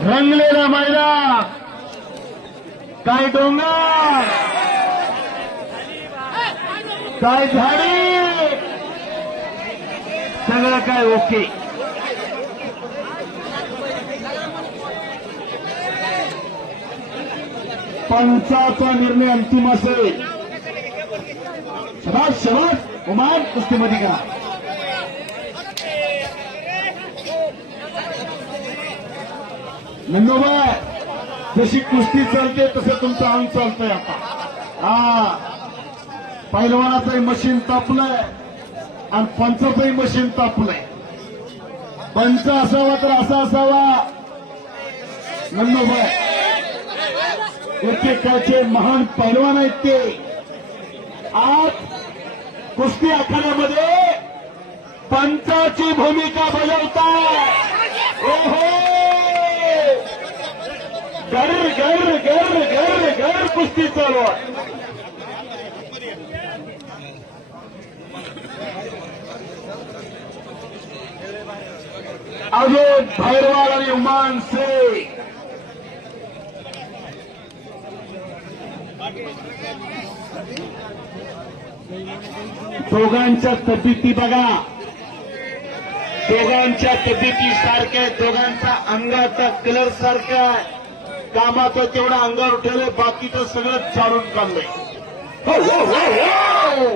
रंगलेला मैदान, काय डोंगर, काय झाडी, सगळं काय ओके. पंचाचा निर्णय अंतिम असेल. शबाश शबाश उमान कुस्तीमध्ये करा. नंदोबाई जशी कुस्ती चालते तसं तुमचं अंग चालतंय आता. पहिलवानाचंही मशीन तापलंय आणि पंचाचंही मशीन तापलंय. पंच असावा तर असा असावा. नंदोबाई एकेकाचे महान पैलवान आहेत ते. आज कुस्ती आखाड्यामध्ये पंचाची भूमिका बजावतात. ओहो, गर गर गर गर गर कुस्ती चालू आहे. अजून भैरवाड आणि उमान शेख दोघांच्या तब्येती बघा. दोघांच्या तब्येती सारख्या, दोघांचा अंगाचा कलर सारखा. कामाचं तेवढं अंगावर ठेवलंय, बाकीचं सगळं चालून काढलंय. हो हो हो हो.